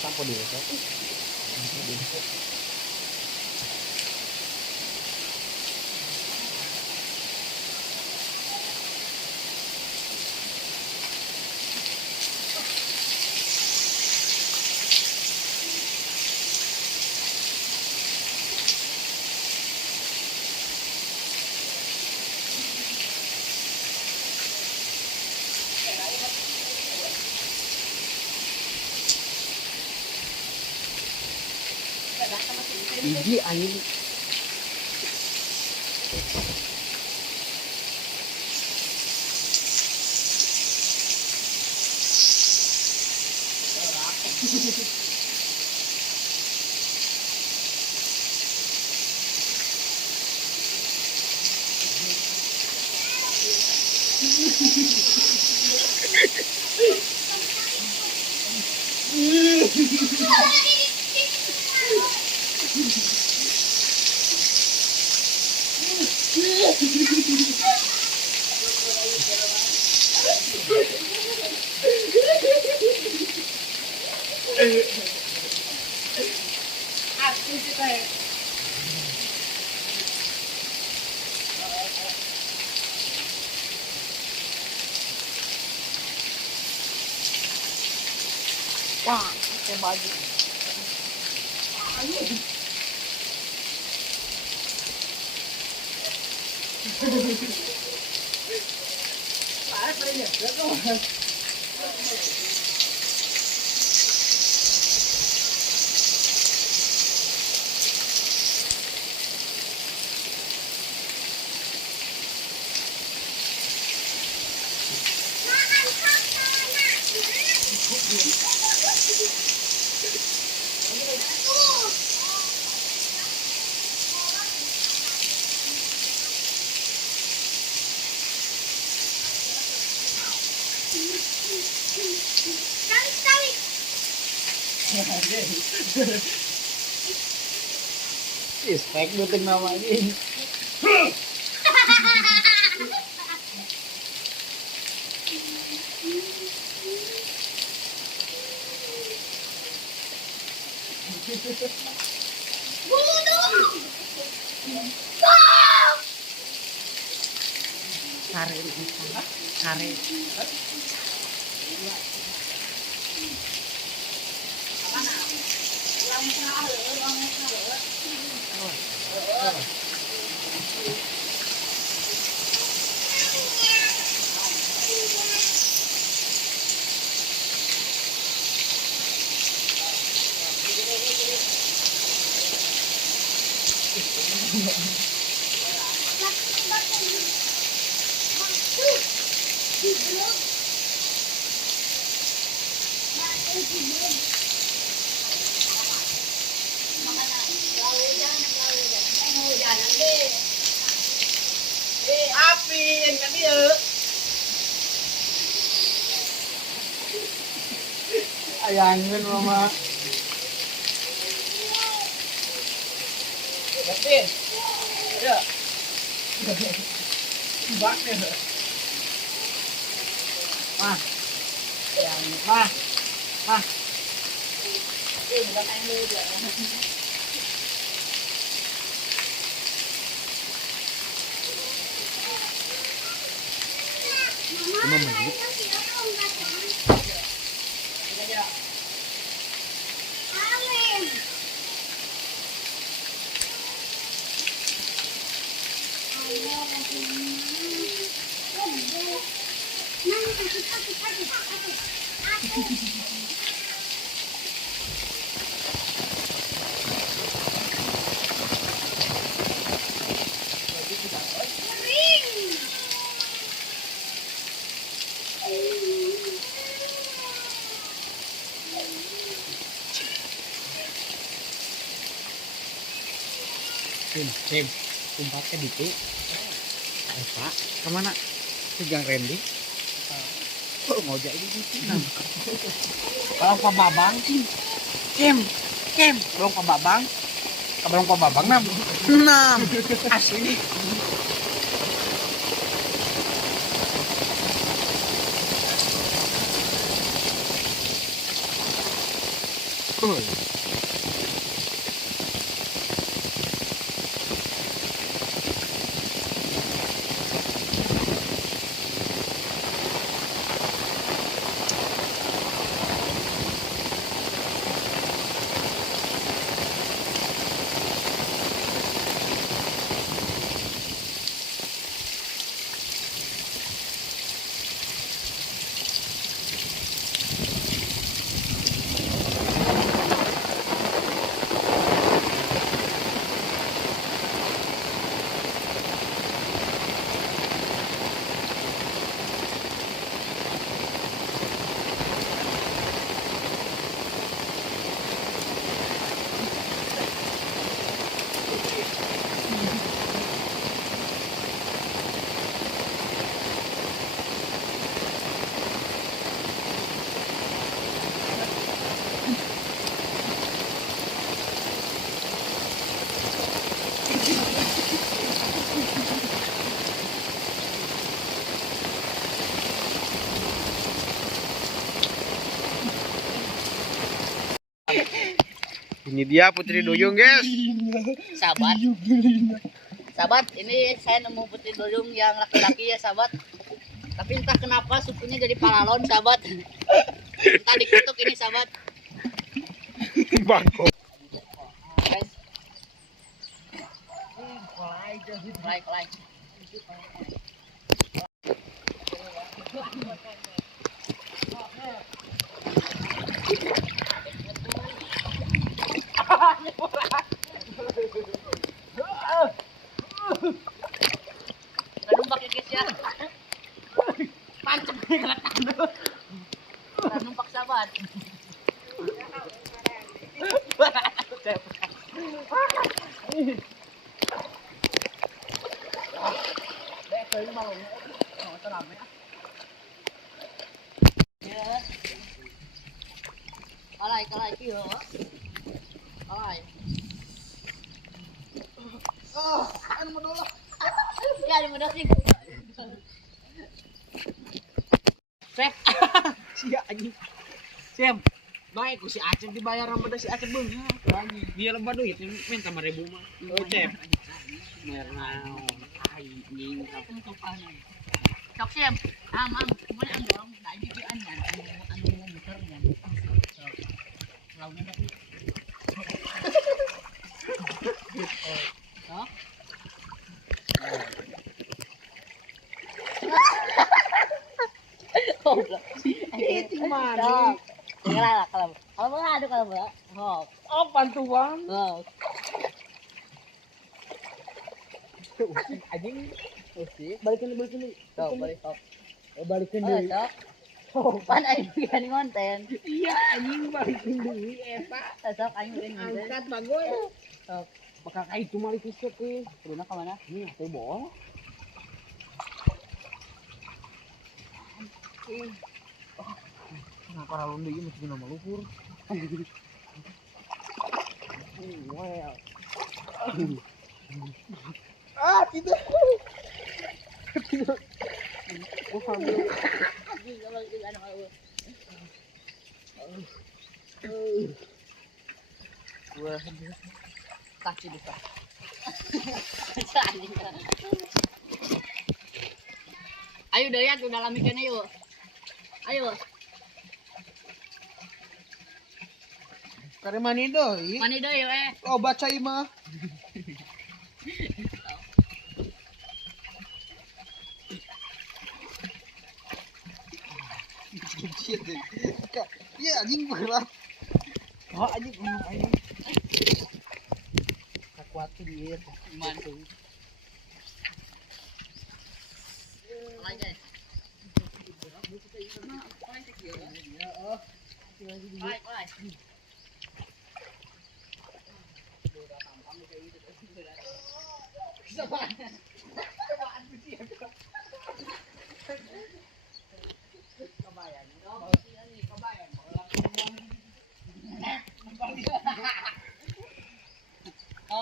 Sampo dia kan. Biji anjing. Wah, pakai baju. Spek buting nama ini. Kare kare. Api yang kan dia. Ayangin mama. Tapi, ya. Baknya. Mah. Yang mah. Mah. Ini bukan air juga. Cuma menit. Sim, umpatnya gitu. Eva, kemana? Pegang Randy. Kok ngojek ini gitu? Kalau Pak Babang, Sim. Belum Pak Babang. Kabarong pababang nam. Nam. Asli. Ini dia Putri Duyung, guys. Sahabat. Sahabat, ini saya nemu putri duyung yang laki-laki ya, sahabat. Tapi entah kenapa sukunya jadi paralon, sahabat. Entah dikutuk ini, sahabat. Bangko. Guys. Kelai. Numpak ya guys ya. Pancep nih numpak sahabat. Kalai kieu. Kalai. Anu medolah. Ya, ada medas nih. Sep. Sia anjing. Siap. Baik ku si Acep dibayar sama si Acep beunghar. Dia lembah duit minta 5.000 mah. Oh, Cep. Mernaon anjing. Sok Sep. Am, boleh am dong. Nah, jadi anu muter yan. Lawan dah. Hah? Itu mana? Kalau ada oh, Oh, pantuan. oh. Anjing. Usi, Balikin. sok balik sok. Balikin Oh, sok. Oh, pan aing bikin konten. Iya, anjing balikin deui eta. Sok aing bikin konten. Angkat bagoy. Sok. Bakal ka itu mah ditusuk euy. Kuruna ka mana? Nih, teu bol. Kenapa ralun deui mesti nama luhur? Well. Ah, gitu. Gua ambil. Gua Kaki buka. Ayo Dayat, udah dalam ikannya yuk. Ayo. Kare mani deui. Mani deui we. Oh, baca imah. Iya anjing berat. Oh anjing anjing. Kakuatir. Mantu. Mulai guys. Mulai. Oh,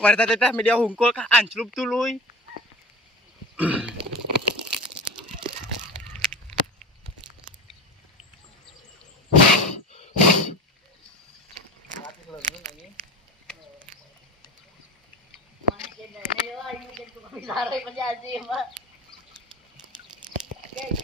Warta teh media hungkul kah anclup tuluy. Ini tukang sare pa si Aji, Pak. Oke.